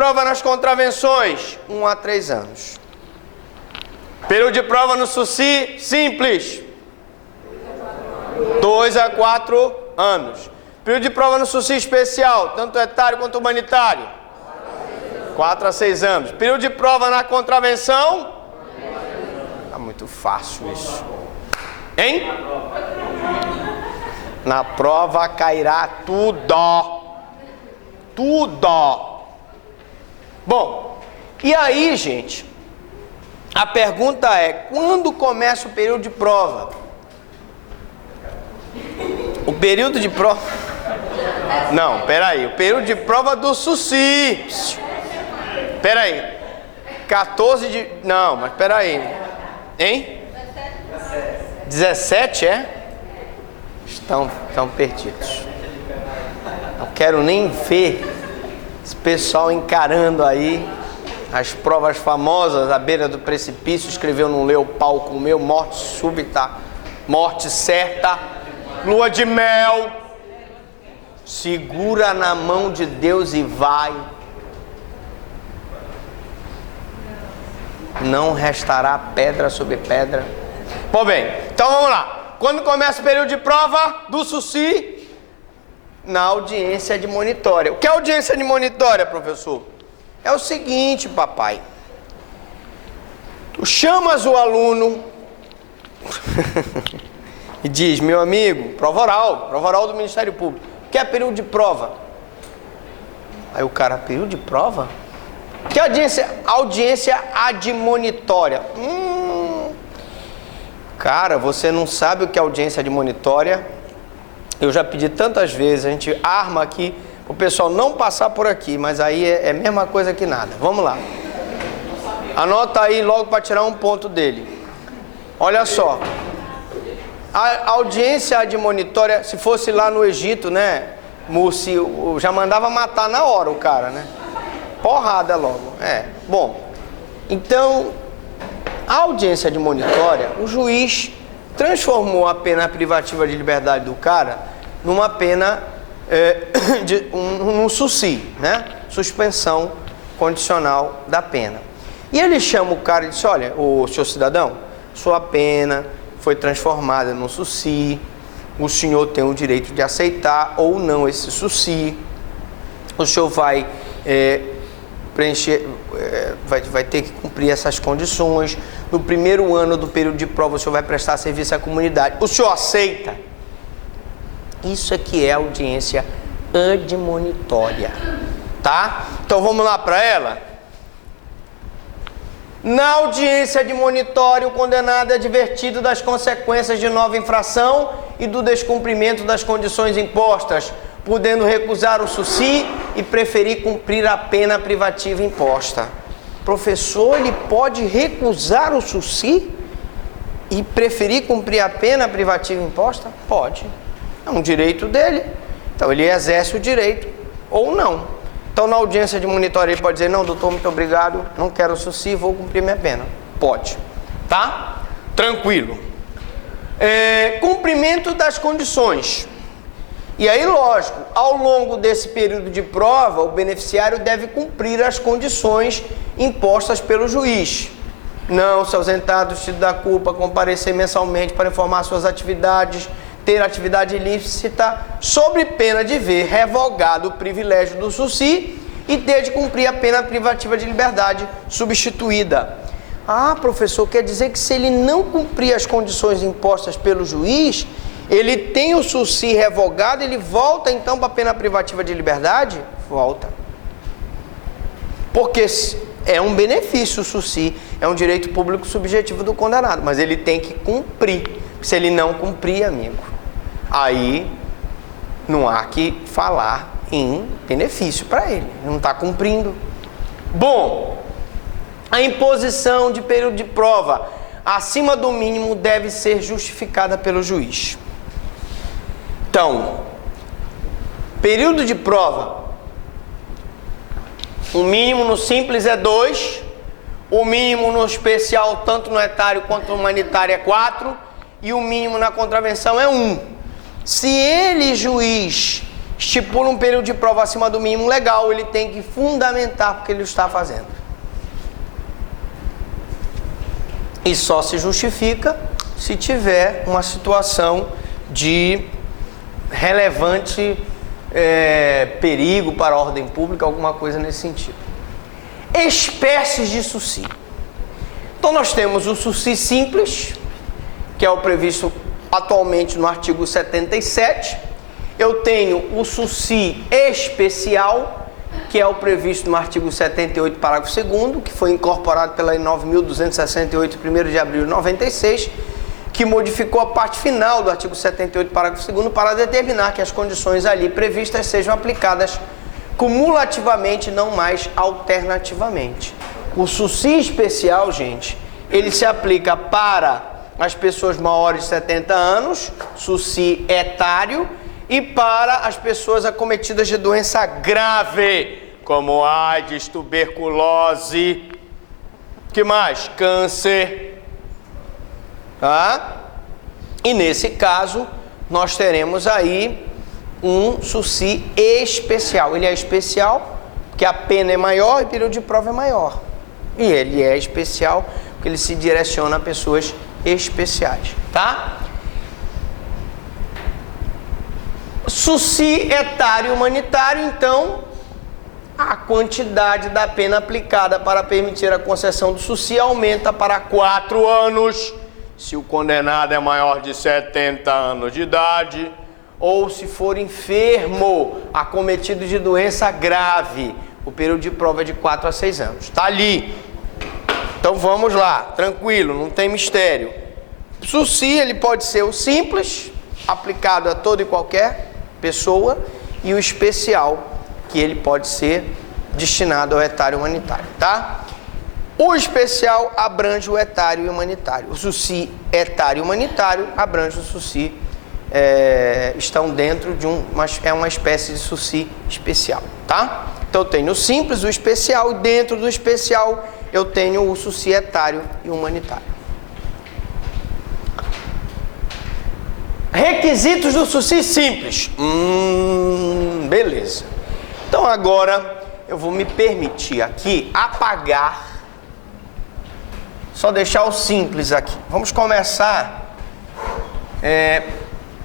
prova nas contravenções, 1 a 3 anos. Período de prova no SUSI simples, 2 a 4 anos. Período de prova no SUSI especial, tanto etário quanto humanitário, 4 a 6 anos. Período de prova na contravenção, tá muito fácil isso, hein? Na prova cairá tudo. Tudo. Bom, e aí, gente, a pergunta é, quando começa o período de prova? O período de prova... Não, peraí, o período de prova do SUSI. Peraí, 14 de... Não, mas peraí. Hein? 17, é? Estão perdidos. Não quero nem ver esse pessoal encarando aí as provas famosas à beira do precipício. Escreveu, não leu, pau comeu, morte súbita, morte certa, lua de mel. Segura na mão de Deus e vai. Não restará pedra sobre pedra. Bom, bem, então vamos lá. Quando começa o período de prova do SUSI? Na audiência admonitória. O que é audiência admonitória, professor? É o seguinte, papai. Tu chamas o aluno e diz, meu amigo, prova oral do Ministério Público. O que é período de prova? Aí o cara, período de prova? Que é audiência admonitória? Cara, você não sabe o que é audiência admonitória? Eu já pedi tantas vezes, a gente arma aqui o pessoal não passar por aqui, mas aí é a mesma coisa que nada. Vamos lá. Anota aí logo para tirar um ponto dele. Olha só. A audiência admonitória, se fosse lá no Egito, né? Mursi já mandava matar na hora o cara, né? Porrada logo. Bom, então, a audiência admonitória, o juiz transformou a pena privativa de liberdade do cara numa pena, num SUSI, né? Suspensão condicional da pena. E ele chama o cara e diz, olha, o senhor cidadão, sua pena foi transformada num SUSI, o senhor tem o direito de aceitar ou não esse SUSI, o senhor vai preencher, vai ter que cumprir essas condições. No primeiro ano do período de prova, o senhor vai prestar serviço à comunidade. O senhor aceita? Isso aqui é audiência admonitória, tá? Então vamos lá para ela. Na audiência admonitória, o condenado é advertido das consequências de nova infração e do descumprimento das condições impostas, podendo recusar o SUSI e preferir cumprir a pena privativa imposta. Professor, ele pode recusar o SUSI e preferir cumprir a pena privativa imposta? Pode. É um direito dele. Então ele exerce o direito ou não. Então na audiência admonitória ele pode dizer, não, doutor, muito obrigado, não quero o SUSI, vou cumprir minha pena. Pode. Tá? Tranquilo. Cumprimento das condições. E aí, lógico, ao longo desse período de prova, o beneficiário deve cumprir as condições impostas pelo juiz. Não se ausentar do sentido da culpa, comparecer mensalmente para informar suas atividades, ter atividade ilícita, sob pena de ver revogado o privilégio do SUSI e ter de cumprir a pena privativa de liberdade substituída. Ah, professor, quer dizer que se ele não cumprir as condições impostas pelo juiz, ele tem o SUSI revogado, ele volta então para a pena privativa de liberdade? Volta. Porque é um benefício o SUSI, é um direito público subjetivo do condenado, mas ele tem que cumprir. Se ele não cumprir, amigo, aí não há que falar em benefício para ele, não está cumprindo. Bom, a imposição de período de prova acima do mínimo deve ser justificada pelo juiz. Então, período de prova, o mínimo no simples é 2, o mínimo no especial, tanto no etário quanto no humanitário, é 4, e o mínimo na contravenção é 1. Se ele, juiz, estipula um período de prova acima do mínimo legal, ele tem que fundamentar porque ele está fazendo. E só se justifica se tiver uma situação de relevante perigo para a ordem pública, alguma coisa nesse sentido. Espécies de SUSI. Então nós temos o SUSI simples, que é o previsto atualmente no artigo 77. Eu tenho o SUSI especial, que é o previsto no artigo 78, parágrafo 2º, que foi incorporado pela Lei 9.268, 1º de abril de 96, que modificou a parte final do artigo 78, parágrafo 2º, para determinar que as condições ali previstas sejam aplicadas cumulativamente, não mais alternativamente. O SUSI especial, gente, ele se aplica para as pessoas maiores de 70 anos, SUSI etário, e para as pessoas acometidas de doença grave, como AIDS, tuberculose, que mais? Câncer, tá? E nesse caso, nós teremos aí um SUSI especial. Ele é especial porque a pena é maior e o período de prova é maior. E ele é especial porque ele se direciona a pessoas especiais, tá? SUSI etário humanitário, então, a quantidade da pena aplicada para permitir a concessão do SUSI aumenta para 4 anos, se o condenado é maior de 70 anos de idade, ou se for enfermo, acometido de doença grave. O período de prova é de 4 a 6 anos. Está ali. Então vamos lá, tranquilo, não tem mistério. O SUSI, ele pode ser o simples, aplicado a toda e qualquer pessoa, e o especial, que ele pode ser destinado ao etário humanitário, tá? O especial abrange o etário e humanitário. O SUSI etário e humanitário abrange o SUSI, estão dentro de uma espécie de SUSI especial, tá? Então eu tenho o simples, o especial, e dentro do especial eu tenho o SUSI etário e humanitário. Requisitos do SUSI simples. Beleza. Então agora eu vou me permitir aqui apagar, só deixar o simples aqui. Vamos começar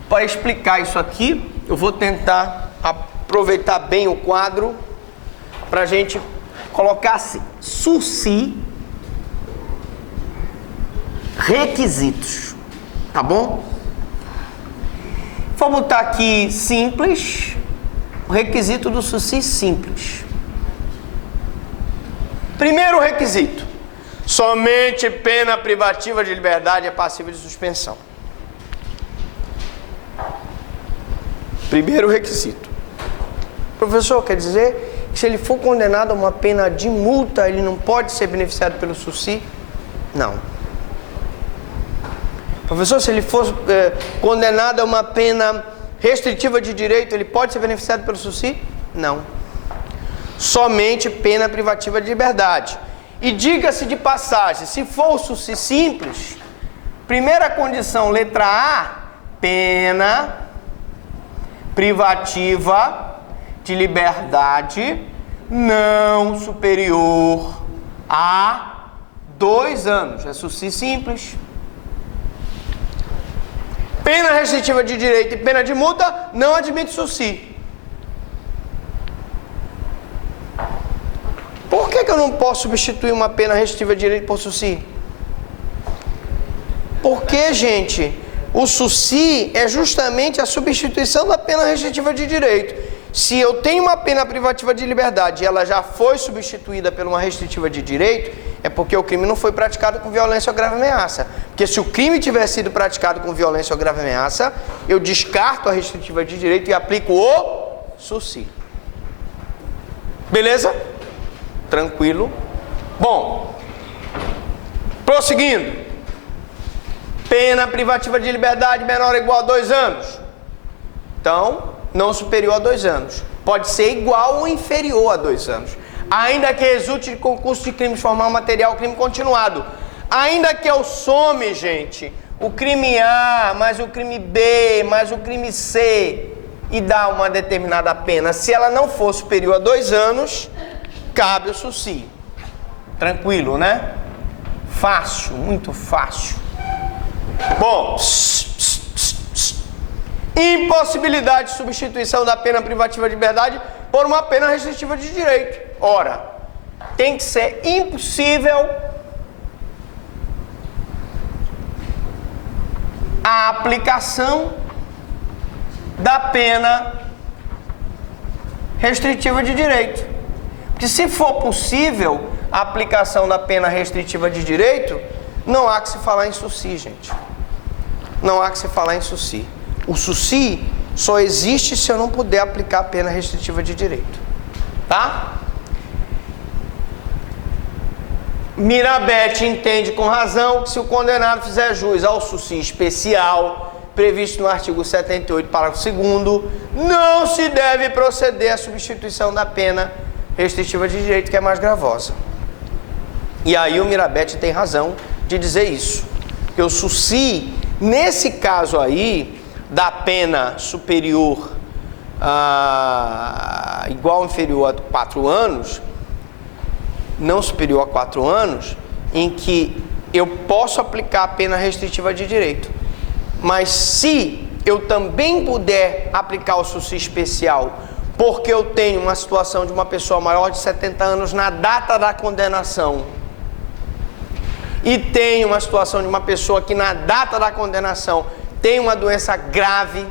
para explicar isso aqui. Eu vou tentar aproveitar bem o quadro para a gente colocar assim: SUSI requisitos, tá bom? Vou botar aqui simples, o requisito do SUSI simples. Primeiro requisito: somente pena privativa de liberdade é passível de suspensão. Primeiro requisito. Professor, quer dizer que se ele for condenado a uma pena de multa, ele não pode ser beneficiado pelo SUSI? Não. Professor, se ele for condenado a uma pena restritiva de direito, ele pode ser beneficiado pelo SUSI? Não. Somente pena privativa de liberdade. E diga-se de passagem, se for o SUSI simples, primeira condição, letra A, pena privativa de liberdade não superior a 2 anos. É SUSI simples. Pena restritiva de direito e pena de multa não admite SUSI. Por que eu não posso substituir uma pena restritiva de direito por SUSI? Porque, gente, o SUSI é justamente a substituição da pena restritiva de direito. Se eu tenho uma pena privativa de liberdade e ela já foi substituída por uma restritiva de direito, é porque o crime não foi praticado com violência ou grave ameaça. Porque se o crime tivesse sido praticado com violência ou grave ameaça, eu descarto a restritiva de direito e aplico o SUSI. Beleza? Tranquilo? Bom, prosseguindo. Pena privativa de liberdade menor ou igual a 2 anos. Então, não superior a 2 anos. Pode ser igual ou inferior a 2 anos. Ainda que resulte de concurso de crimes formal material, crime continuado. Ainda que eu some, gente, o crime A, mais o crime B, mais o crime C, e dá uma determinada pena. Se ela não for superior a 2 anos, cabe o SUSI. Tranquilo, né? Fácil, muito fácil. Bom, impossibilidade de substituição da pena privativa de liberdade por uma pena restritiva de direito. Ora, tem que ser impossível a aplicação da pena restritiva de direito. Porque se for possível a aplicação da pena restritiva de direito, não há que se falar em SUSI, gente. Não há que se falar em SUSI. O SUSI só existe se eu não puder aplicar a pena restritiva de direito. Tá? Mirabete entende com razão que se o condenado fizer jus ao SUSI especial previsto no artigo 78, parágrafo 2º, não se deve proceder à substituição da pena restritiva de direito, que é mais gravosa. E aí o Mirabete tem razão de dizer isso. Porque o SUSI, nesse caso aí, da pena superior igual ou inferior a 4 anos, não superior a 4 anos, em que eu posso aplicar a pena restritiva de direito. Mas se eu também puder aplicar o SUSI especial, porque eu tenho uma situação de uma pessoa maior de 70 anos na data da condenação, e tenho uma situação de uma pessoa que na data da condenação tem uma doença grave,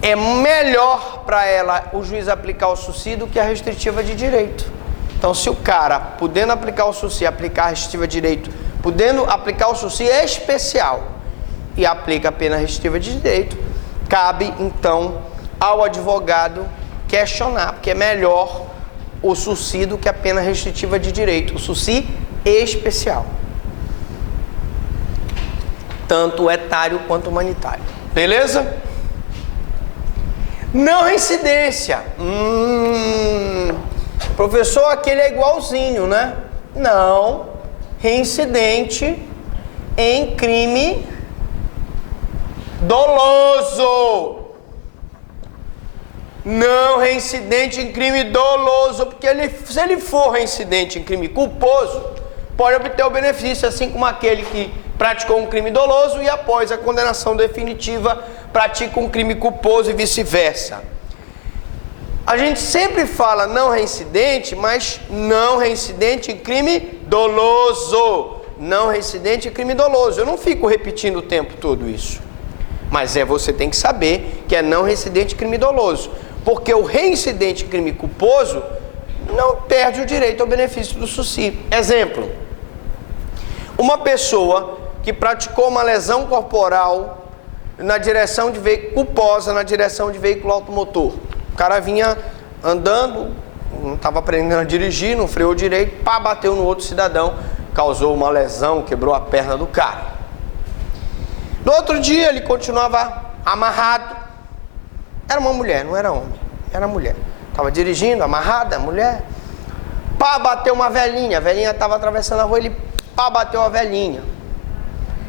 é melhor para ela o juiz aplicar o SUSI do que a restritiva de direito. Então, se o cara, podendo aplicar o SUSI, aplicar a restritiva de direito, podendo aplicar o SUSI especial e aplica a pena restritiva de direito, cabe então ao advogado questionar, porque é melhor o SUSI do que a pena restritiva de direito, o SUSI especial, tanto etário quanto humanitário. Beleza? Não reincidência. Professor, aquele é igualzinho, né? Não. Reincidente em crime doloso. Não reincidente em crime doloso, porque se ele for reincidente em crime culposo, pode obter o benefício, assim como aquele que praticou um crime doloso e após a condenação definitiva pratica um crime culposo e vice-versa. A gente sempre fala não reincidente, mas não reincidente em crime doloso. Não reincidente em crime doloso. Eu não fico repetindo o tempo todo isso. Mas você tem que saber que é não reincidente em crime doloso. Porque o reincidente em crime culposo não perde o direito ao benefício do SUSI. Exemplo. Uma pessoa que praticou uma lesão corporal na direção de veículo culposa, na direção de veículo automotor. O cara vinha andando, não estava aprendendo a dirigir, não freou direito, bateu no outro cidadão, causou uma lesão, quebrou a perna do cara. No outro dia ele continuava amarrado. Era uma mulher, não era homem, era mulher. Estava dirigindo, amarrada, mulher. Bateu uma velhinha, a velhinha estava atravessando a rua, ele bateu a velhinha.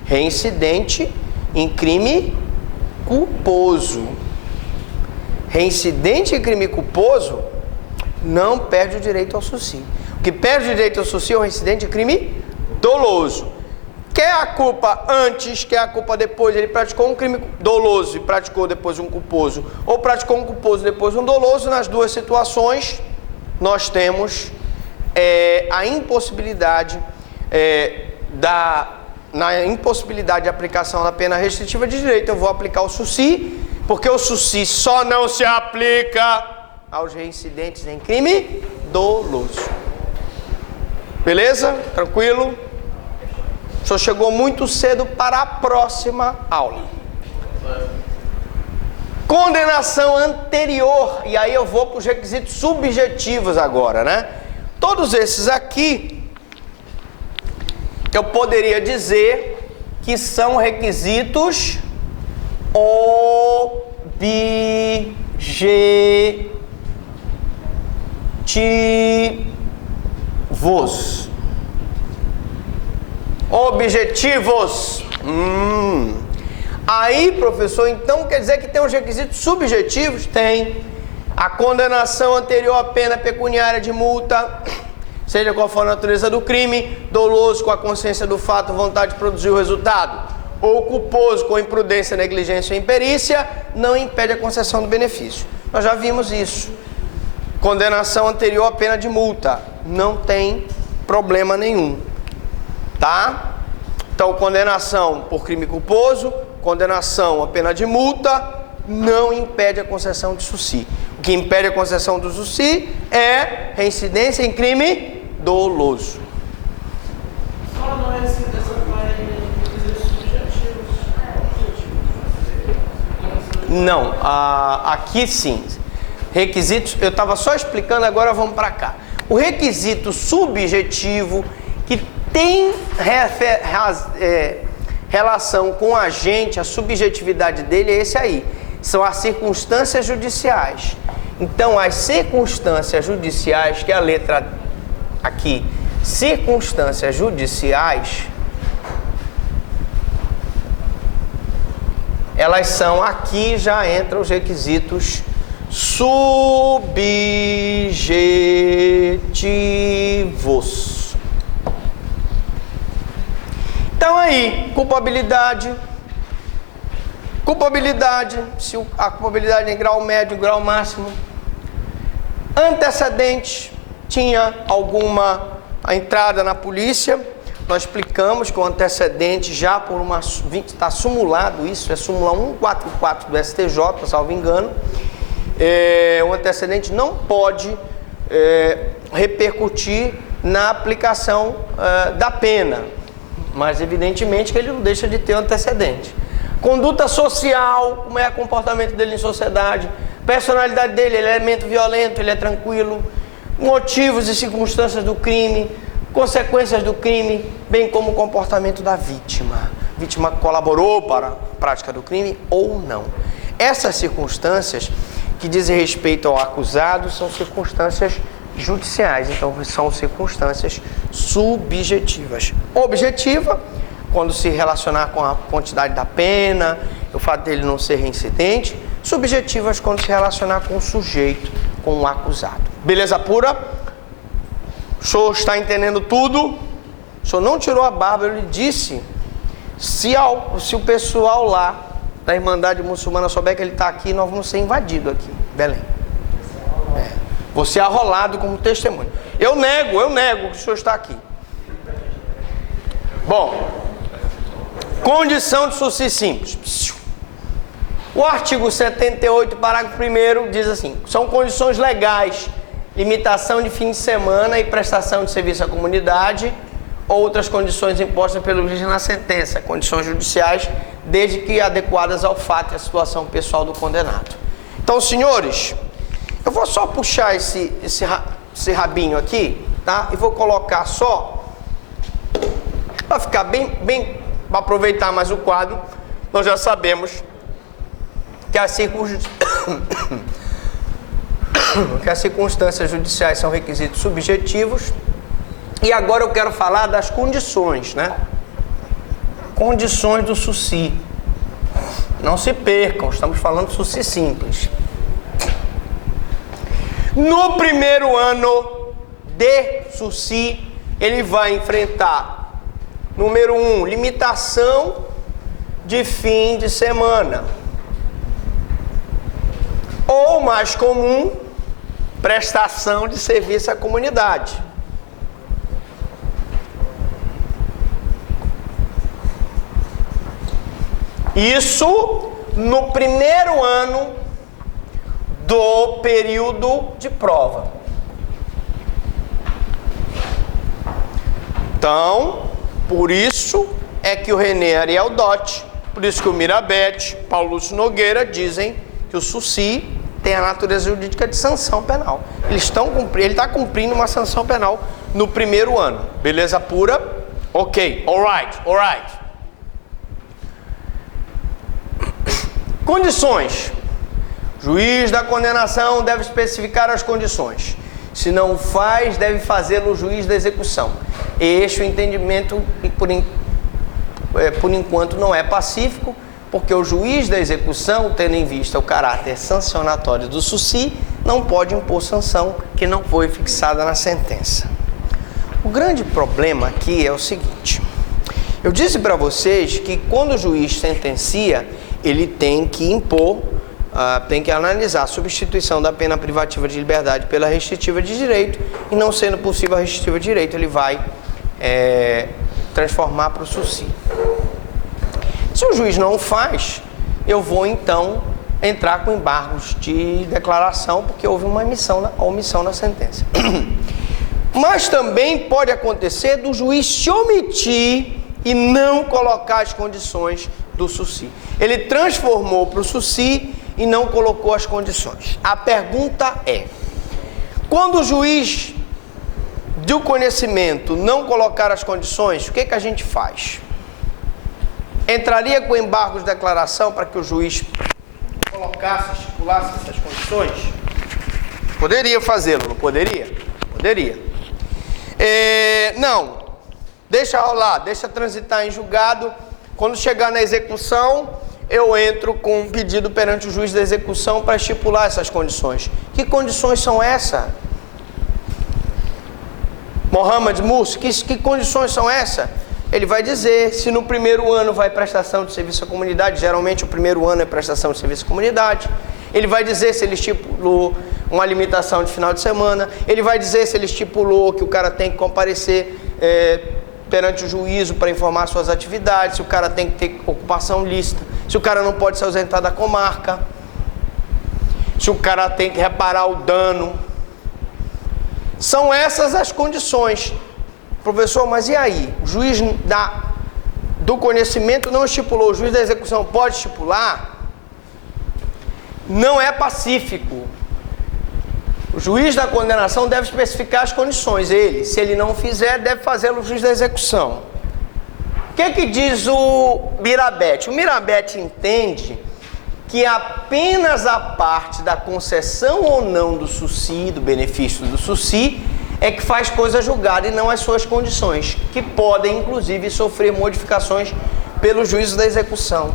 Reincidente em crime culposo. Reincidente em crime culposo não perde o direito ao SUSI. O que perde o direito ao SUSI é o reincidente em crime doloso. Quer a culpa antes, quer a culpa depois, ele praticou um crime doloso e praticou depois um culposo, ou praticou um culposo e depois um doloso, nas duas situações nós temos a impossibilidade na impossibilidade de aplicação da pena restritiva de direito. Eu vou aplicar o SUSI, porque o SUSI só não se aplica aos reincidentes em crime doloso. Beleza? Tranquilo? O senhor chegou muito cedo para a próxima aula. Condenação anterior. E aí eu vou para os requisitos subjetivos agora, né? Todos esses aqui, eu poderia dizer que são requisitos objetivos. Aí, professor, então quer dizer que tem os requisitos subjetivos? Tem. A condenação anterior à pena pecuniária de multa, seja qual for a natureza do crime, doloso com a consciência do fato, vontade de produzir o resultado, ou culposo com imprudência, negligência ou imperícia, não impede a concessão do benefício. Nós já vimos isso. Condenação anterior à pena de multa, não tem problema nenhum, tá? Então, condenação por crime culposo, condenação à pena de multa, não impede a concessão de SUSI. O que impede a concessão do SUSI é reincidência em crime doloso. Só não é reincidência em requisitos subjetivos. Não, aqui sim. Requisitos, eu estava só explicando, agora vamos para cá. O requisito subjetivo que tem relação com o agente, a subjetividade dele é esse aí. São as circunstâncias judiciais. Então, as circunstâncias judiciais, que é a letra aqui, circunstâncias judiciais, elas são, aqui já entram os requisitos subjetivos. Então aí, culpabilidade, se a culpabilidade é em grau médio, grau máximo. Antecedentes, tinha alguma entrada na polícia, nós explicamos que o antecedente já por uma, está sumulado isso, é súmula 144 do STJ, salvo engano, o antecedente não pode repercutir na aplicação da pena, mas evidentemente que ele não deixa de ter antecedente. Conduta social, como é o comportamento dele em sociedade, personalidade dele, ele é elemento violento, ele é tranquilo, motivos e circunstâncias do crime, consequências do crime, bem como o comportamento da vítima. A vítima colaborou para a prática do crime ou não. Essas circunstâncias que dizem respeito ao acusado são circunstâncias judiciais, então são circunstâncias subjetivas. Objetiva, quando se relacionar com a quantidade da pena, o fato dele não ser reincidente. Subjetivas, quando se relacionar com o sujeito, com o acusado. Beleza pura? O senhor está entendendo tudo? O senhor não tirou a barba, eu lhe disse. Se o pessoal lá da Irmandade Muçulmana souber que ele está aqui, nós vamos ser invadidos aqui, Belém. Vou ser arrolado como testemunho. Eu nego que o senhor está aqui. Bom, condição de SUSI simples. O artigo 78, parágrafo 1º, diz assim: são condições legais, limitação de fim de semana e prestação de serviço à comunidade, outras condições impostas pelo juiz na sentença, condições judiciais, desde que adequadas ao fato e à situação pessoal do condenado. Então, senhores, eu vou só puxar esse rabinho aqui, tá? E vou colocar só, para ficar bem, para aproveitar mais o quadro. Nós já sabemos que as circunstâncias judiciais são requisitos subjetivos. E agora eu quero falar das condições, né? Condições do SUSI. Não se percam, estamos falando de SUSI simples. No primeiro ano de SUSI, ele vai enfrentar, número 1, limitação de fim de semana. Ou, mais comum, prestação de serviço à comunidade. Isso no primeiro ano do período de prova. Então, por isso é que o René Ariel Dott, por isso que o Mirabete, Paulo Lúcio Nogueira dizem que o SUSI tem a natureza jurídica de sanção penal. Ele está cumprindo uma sanção penal no primeiro ano. Beleza pura? Ok, alright. Condições. Juiz da condenação deve especificar as condições. Se não o faz, deve fazê-lo o juiz da execução. Este o entendimento, por enquanto, não é pacífico, Porque o juiz da execução, tendo em vista o caráter sancionatório do SUSI, não pode impor sanção que não foi fixada na sentença. O grande problema aqui é o seguinte: eu disse para vocês que quando o juiz sentencia, ele tem que impor, tem que analisar a substituição da pena privativa de liberdade pela restritiva de direito, e não sendo possível a restritiva de direito, ele vai transformar para o SUSI. Se o juiz não o faz, eu vou então entrar com embargos de declaração, porque houve uma omissão na sentença. Mas também pode acontecer do juiz se omitir e não colocar as condições do SUSI. Ele transformou para o SUSI e não colocou as condições. A pergunta é: quando o juiz do conhecimento não colocar as condições, o que a gente faz? Entraria com embargo de declaração para que o juiz colocasse, estipulasse essas condições? Poderia fazê-lo, não poderia? Poderia. Não, deixa rolar, deixa transitar em julgado. Quando chegar na execução, eu entro com um pedido perante o juiz da execução para estipular essas condições. Que condições são essas? Mohamed Mursi, que condições são essas? Ele vai dizer se no primeiro ano vai prestação de serviço à comunidade, geralmente o primeiro ano é prestação de serviço à comunidade. Ele vai dizer se ele estipulou uma limitação de final de semana. Ele vai dizer se ele estipulou que o cara tem que comparecer perante o juízo para informar suas atividades, se o cara tem que ter ocupação lícita, se o cara não pode se ausentar da comarca, se o cara tem que reparar o dano. São essas as condições. Professor, mas e aí? O juiz do conhecimento não estipulou, o juiz da execução pode estipular? Não é pacífico. O juiz da condenação deve especificar as condições. Se ele não fizer, deve fazê-lo o juiz da execução. O que diz o Mirabete? O Mirabete entende que apenas a parte da concessão ou não do SUSI, do benefício do SUSI, é que faz coisa julgada e não as suas condições, que podem inclusive sofrer modificações pelo juízo da execução.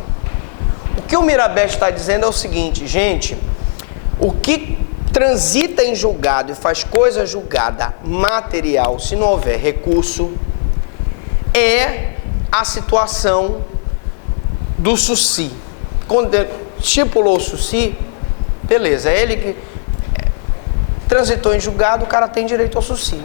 O que o Mirabete está dizendo é o seguinte, gente: o que transita em julgado e faz coisa julgada material, se não houver recurso, é a situação do SUSI. Quando estipulou o SUSI, beleza, é ele que transitou em julgado, o cara tem direito ao SUSI.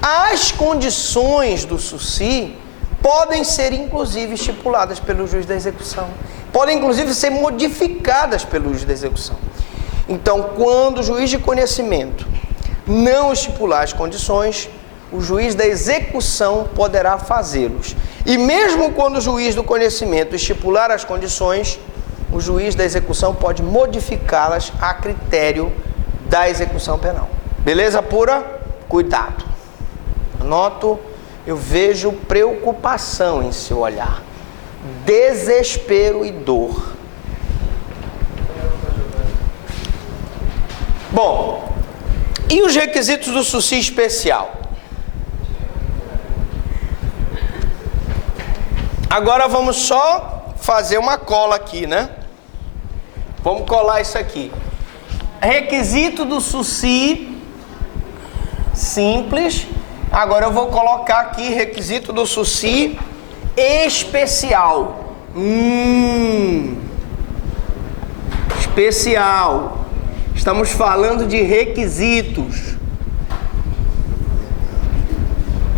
As condições do SUSI podem ser inclusive estipuladas pelo juiz da execução, podem inclusive ser modificadas pelo juiz da execução. Então, quando o juiz de conhecimento não estipular as condições, o juiz da execução poderá fazê-los. E mesmo quando o juiz do conhecimento estipular as condições, o juiz da execução pode modificá-las a critério da execução penal. Beleza pura? Cuidado. Noto, eu vejo preocupação em seu olhar, desespero e dor. Bom, e os requisitos do SUSI especial? Agora vamos só fazer uma cola aqui, né? Vamos colar isso aqui. Requisito do SUSI simples. Agora eu vou colocar aqui requisito do SUSI especial. Especial. Estamos falando de requisitos.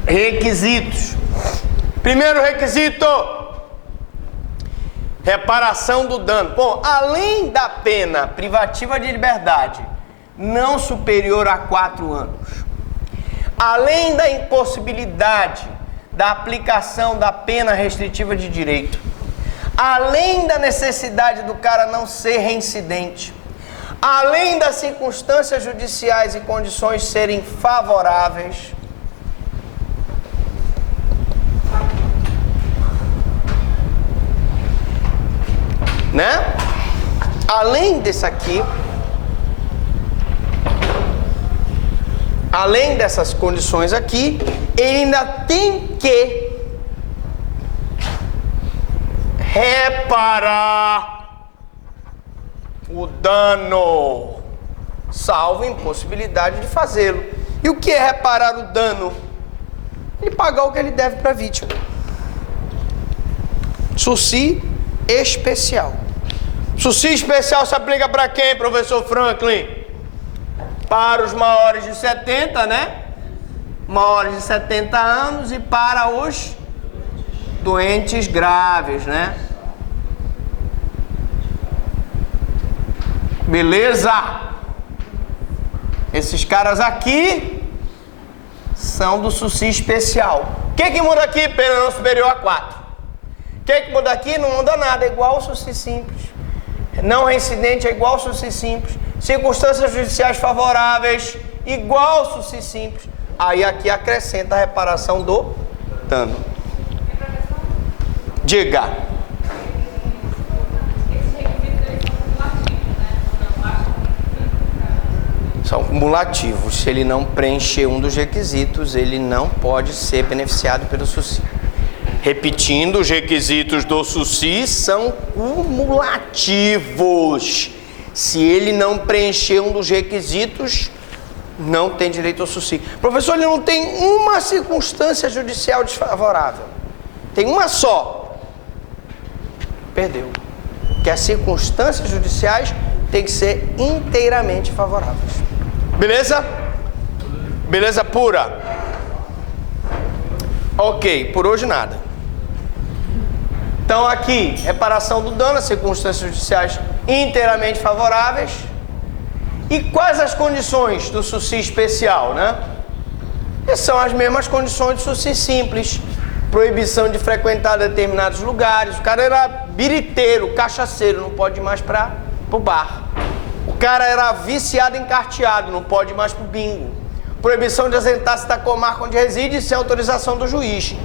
Requisitos. Primeiro requisito: reparação do dano. Bom, além da pena privativa de liberdade não superior a 4 anos, além da impossibilidade da aplicação da pena restritiva de direito, além da necessidade do cara não ser reincidente, além das circunstâncias judiciais e condições serem favoráveis, né? Além desse aqui, além dessas condições aqui, ele ainda tem que reparar o dano, salvo impossibilidade de fazê-lo. E o que é reparar o dano? Ele pagar o que ele deve para a vítima. Sursi especial. Sursi especial se aplica para quem, professor Franklin? Para os maiores de 70, né? Maiores de 70 anos e para os doentes graves, né? Beleza? Esses caras aqui são do Sursi especial. O que muda aqui? Pena não superior a 4. O que muda aqui? Não muda nada, é igual ao Sursi simples. Não reincidente é igual ao Sursi simples. Circunstâncias judiciais favoráveis, igual ao Sursi simples. Aí aqui acrescenta a reparação do dano. Diga. São cumulativos. Se ele não preencher um dos requisitos, ele não pode ser beneficiado pelo Sursi. Repetindo, os requisitos do Sursi são cumulativos. Se ele não preencher um dos requisitos, não tem direito ao Sursi. Professor, ele não tem uma circunstância judicial desfavorável. Tem uma só. Perdeu. Que as circunstâncias judiciais têm que ser inteiramente favoráveis. Beleza? Beleza pura? Ok, por hoje nada. Então aqui, reparação do dano, as circunstâncias judiciais inteiramente favoráveis. E quais as condições do Sursi especial, né? E são as mesmas condições do Sursi simples. Proibição de frequentar determinados lugares. O cara era biriteiro, cachaceiro, não pode ir mais para o bar. O cara era viciado em carteado, não pode ir mais para o bingo. Proibição de ausentar-se da comarca onde reside sem autorização do juiz.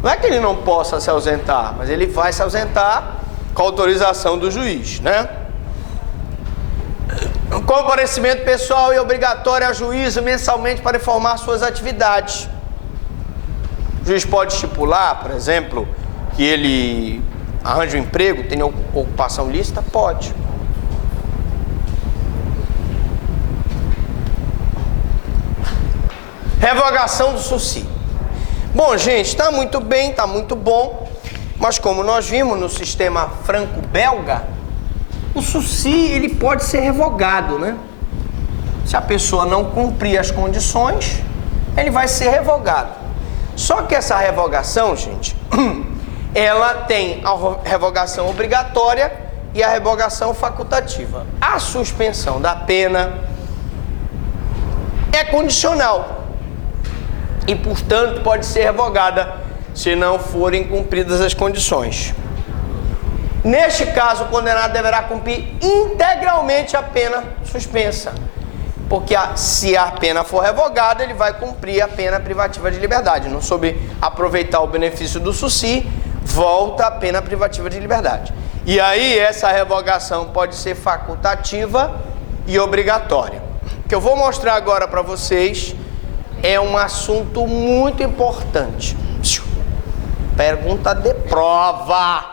Não é que ele não possa se ausentar, mas ele vai se ausentar com autorização do juiz, né? Comparecimento pessoal e obrigatório a juízo mensalmente para informar suas atividades. O juiz pode estipular, por exemplo, que ele arranja um emprego, tem ocupação lícita? Pode. Revogação do Sursi. Bom, gente, está muito bem, está muito bom, mas como nós vimos no sistema franco-belga, o Sursi ele pode ser revogado, né? Se a pessoa não cumprir as condições, ele vai ser revogado. Só que essa revogação, gente, ela tem a revogação obrigatória e a revogação facultativa. A suspensão da pena é condicional e, portanto, pode ser revogada se não forem cumpridas as condições. Neste caso, o condenado deverá cumprir integralmente a pena suspensa, porque se a pena for revogada, ele vai cumprir a pena privativa de liberdade. Não soube aproveitar o benefício do Sursi, volta a pena privativa de liberdade. E aí, essa revogação pode ser facultativa e obrigatória. O que eu vou mostrar agora para vocês é um assunto muito importante. Pergunta de prova.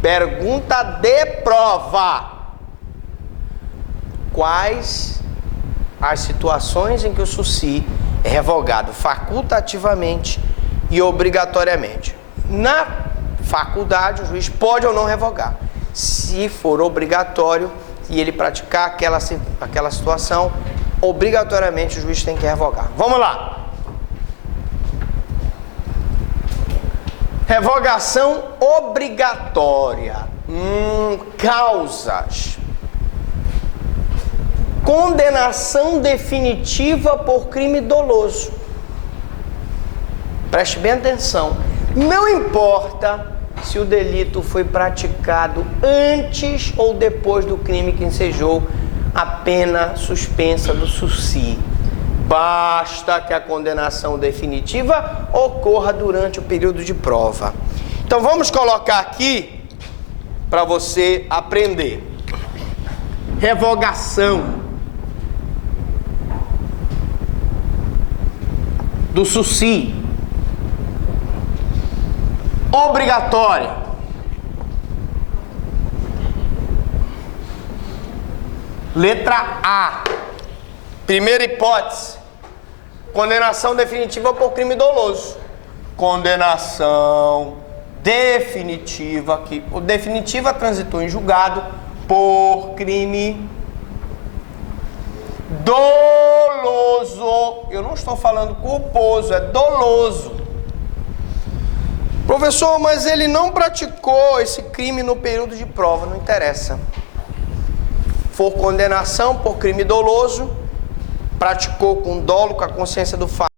Pergunta de prova. Quais as situações em que o Sursi é revogado facultativamente e obrigatoriamente? Na faculdade, o juiz pode ou não revogar. Se for obrigatório e ele praticar aquela situação, obrigatoriamente o juiz tem que revogar. Vamos lá. Revogação obrigatória. Causas. Condenação definitiva por crime doloso. Preste bem atenção. Não importa se o delito foi praticado antes ou depois do crime que ensejou a pena suspensa do Sursi. Basta que a condenação definitiva ocorra durante o período de prova. Então vamos colocar aqui para você aprender. Revogação do Sursi obrigatória. Letra A. Primeira hipótese. Condenação definitiva por crime doloso. Condenação definitiva, que o definitiva transitou em julgado por crime doloso. Eu não estou falando culposo, é doloso. Professor, mas ele não praticou esse crime no período de prova, não interessa. For condenação por crime doloso, praticou com dolo, com a consciência do fato.